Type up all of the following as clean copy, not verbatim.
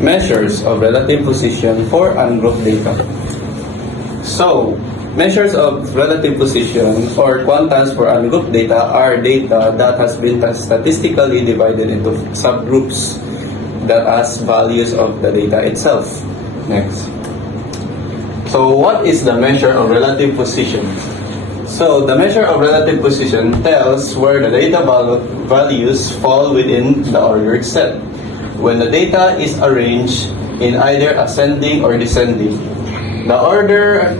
measures of relative position for ungrouped data. So, measures of relative position or quantiles for ungrouped data are data that has been statistically divided into subgroups that has values of the data itself. Next. So, what is the measure of relative position? So, the measure of relative position tells where the data values fall within the ordered set. When the data is arranged in either ascending or descending, the order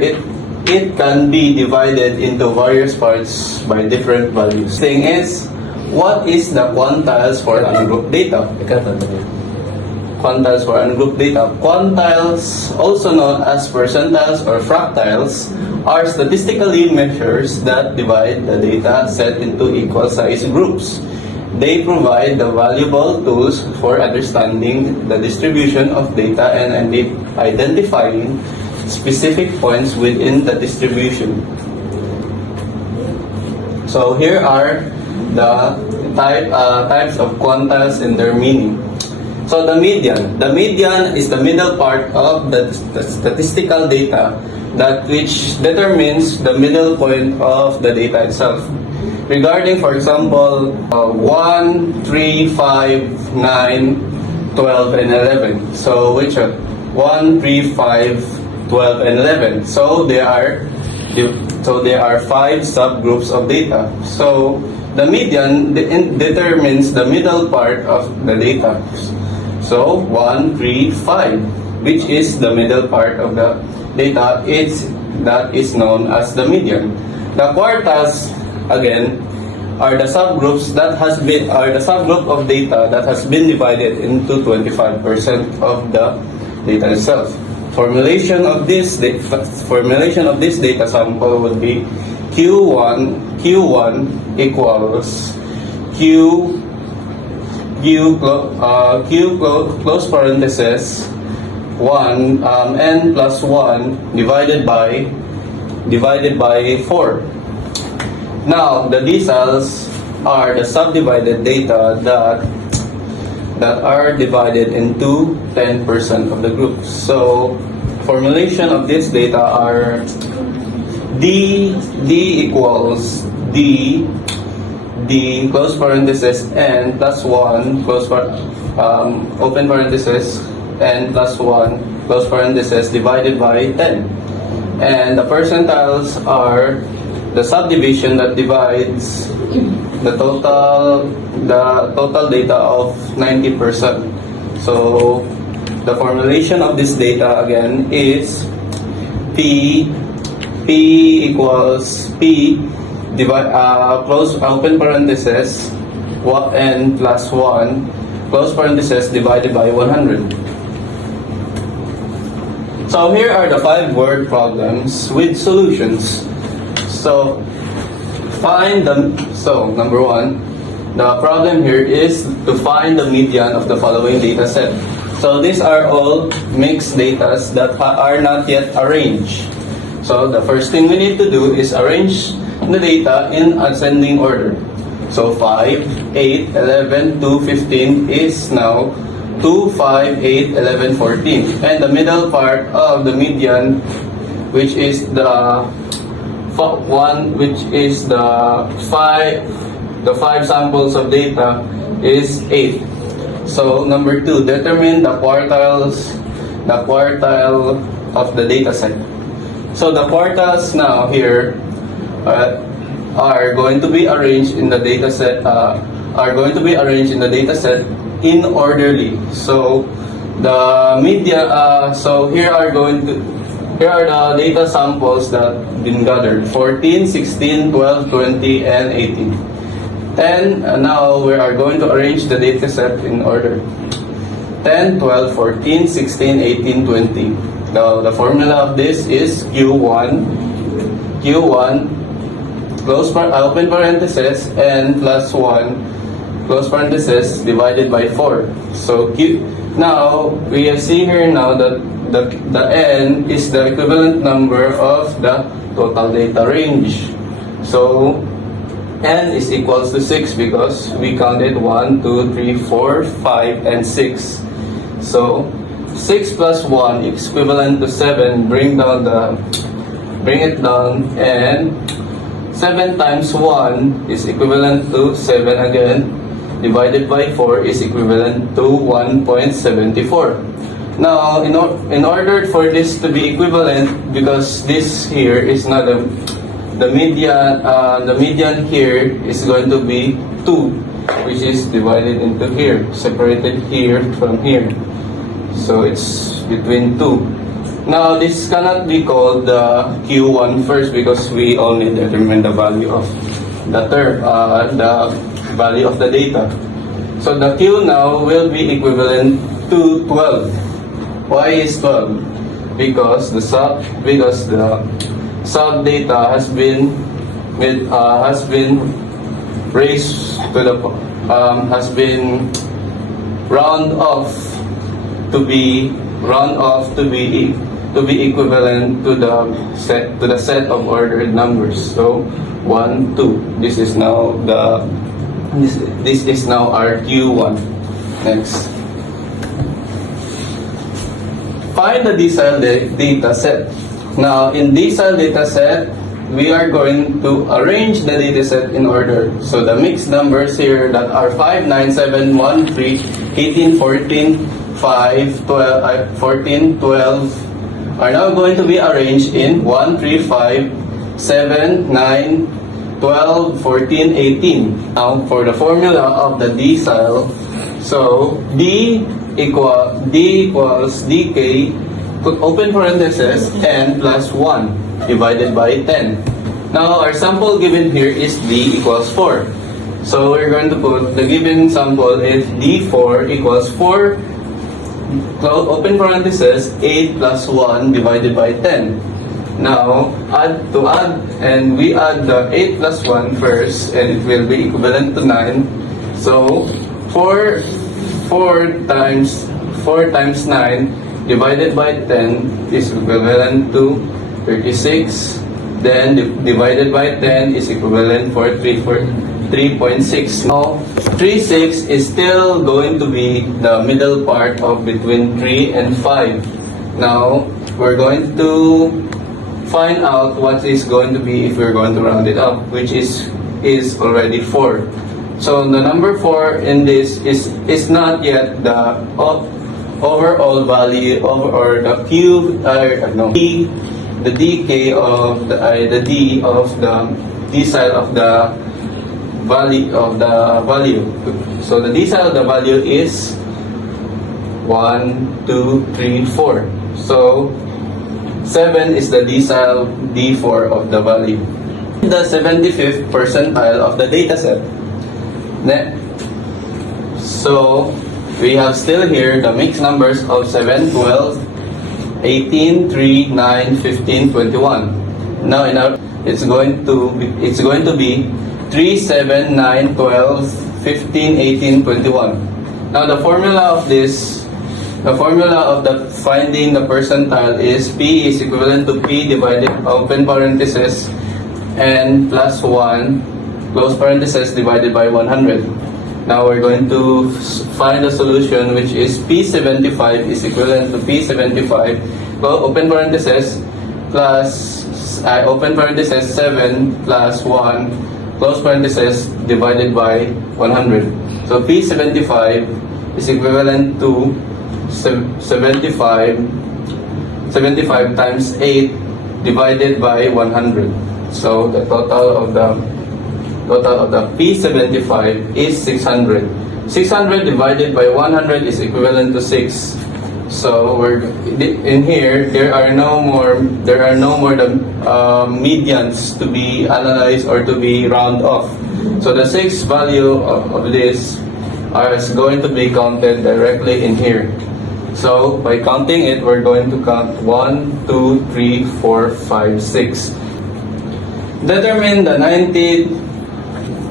it can be divided into various parts by different values. Thing is, what is the quantiles for ungrouped data? Quantiles for ungrouped data. Quantiles, also known as percentiles or fractiles, are statistically measures that divide the data set into equal size groups. They provide the valuable tools for understanding the distribution of data and identifying specific points within the distribution. So here are the types of quantiles and their meaning. So the median is the middle part of the statistical data that which determines the middle point of the data itself. Regarding, for example, 1, 3, 5, 9, 12, and 11. So which are 1, 3, 5, 12, and 11. So there are 5 subgroups of data. So the median determines the middle part of the data. So 1, 3, 5, which is the middle part of the data, that is known as the median. The quartiles, again, are the subgroups the subgroup of data that has been divided into 25% of the data itself. Formulation of this data sample would be Q1 equals Q close parenthesis 1 n plus 1 divided by 4. Now the decils are the subdivided data that are divided into 10% of the group. So formulation of this data are D equals D close parenthesis n plus 1 open parenthesis n plus 1 close parenthesis divided by 10. And the percentiles are the subdivision that divides the total data of 90%. So the formulation of this data again is P equals P close open parenthesis n plus 1 close parenthesis divided by 100. So here are the 5 word problems with solutions. So number 1, the problem here is to find the median of the following data set. So these are all mixed data that are not yet arranged. So the first thing we need to do is arrange the data in ascending order. So 5, 8, 11, 2, 15 is now 2, 5, 8, 11, 14. And the middle part of the median, which is the five samples of data, is 8. So number 2, determine the quartile of the data set. So the quartiles now here are going to be arranged in the data set in orderly. So the here are the data samples that been gathered: 14, 16, 12, 20, and 18. Then now we are going to arrange the data set in order: 10, 12, 14, 16, 18, 20. Now the formula of this is Q1 open parenthesis n plus 1 close parenthesis divided by 4. So now we see here now that the n is the equivalent number of the total data range. So n is equals to 6 because we counted 1, 2, 3, 4, 5, and 6. So 6 plus 1 is equivalent to 7. Bring it down, and 7 times 1 is equivalent to 7 again. Divided by 4 is equivalent to 1.74. Now, in order for this to be equivalent, because this here is not the median here is going to be 2, which is divided into here, separated here from here. So it's between 2. Now, this cannot be called the Q1 first because we only determine the value of the term, the value of the data. So the Q now will be equivalent to 12. Why is 12? Because the sub data has been raised to the has been round off to be equivalent to the set of ordered numbers. So 1, 2. This is now our Q1. Next. Find the decile data set. Now, in decile data set, we are going to arrange the data set in order. So the mixed numbers here that are 5, 9, 7, 1, 3, 18, 14, 5, 12, 14, 12 are now going to be arranged in 1, 3, 5, 7, 9, 12, 14, 18. Now, for the formula of the decile, so D equals dk, open parenthesis, n plus 1 divided by 10. Now, our sample given here is D equals 4. So, we're going to put the given sample is D4 equals 4, open parenthesis, 8 plus 1 divided by 10. Now, and we add the 8 plus 1 first, and it will be equivalent to 9. So, 4 times 9 divided by 10 is equivalent to 36. Then divided by 10 is equivalent for 3.6. Now, 3.6 is still going to be the middle part of between 3 and 5. Now, we're going to find out what is going to be if we're going to round it up, which is already 4. So the number 4 in this is not yet the overall value or the the dk of the d of the decile of the value of the value. So the decile of the value is 1, 2, 3, 4. So 7 is the decile D4 of the value. The 75th percentile of the dataset. So we have still here the mixed numbers of 7, 12, 18, 3, 9, 15, 21. Now it's going to be 3, 7, 9, 12, 15, 18, 21. Now the formula of the finding the percentile is P is equivalent to P divided open parenthesis n plus 1 close parenthesis divided by 100. Now we're going to find a solution which is P75 is equivalent to P75 open parenthesis plus open parenthesis 7 plus 1 close parenthesis divided by 100. So P75 is equivalent to 75 times 8 divided by 100. So the total of the P75 is 600. 600 divided by 100 is equivalent to 6. So we're in here. There are no more the medians to be analyzed or to be round off. So the 6 value of this is going to be counted directly in here. So by counting it, we're going to count 1, 2, 3, 4, 5, 6. Determine the 90th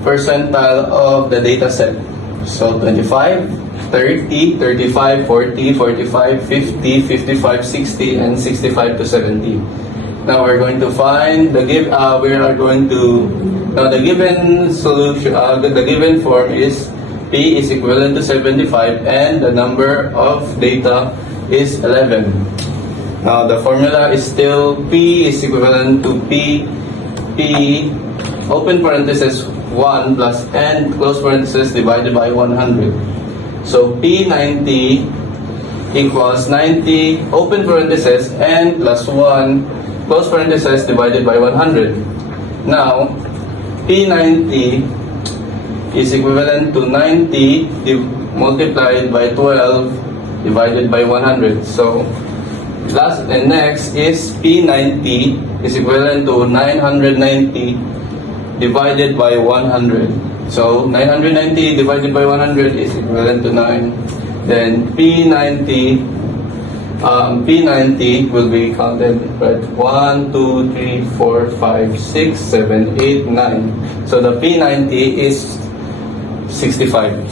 percentile of the data set. So 25, 30, 35, 40, 45, 50, 55, 60, and 65 to 70. Now we're going to find the the given solution. The given form is P is equivalent to 75 and the number of data is 11. Now the formula is still P is equivalent to P open parenthesis 1 plus n close parenthesis divided by 100. So P90 equals 90 open parenthesis n plus 1 close parenthesis divided by 100. Now P90 is equivalent to 90 multiplied by 12 divided by 100. So next is P90 is equivalent to 990 divided by 100. So 990 divided by 100 is equivalent to 9. Then P90 will be counted, right? 1, 2, 3, 4, 5, 6, 7, 8, 9. So the P90 is 65.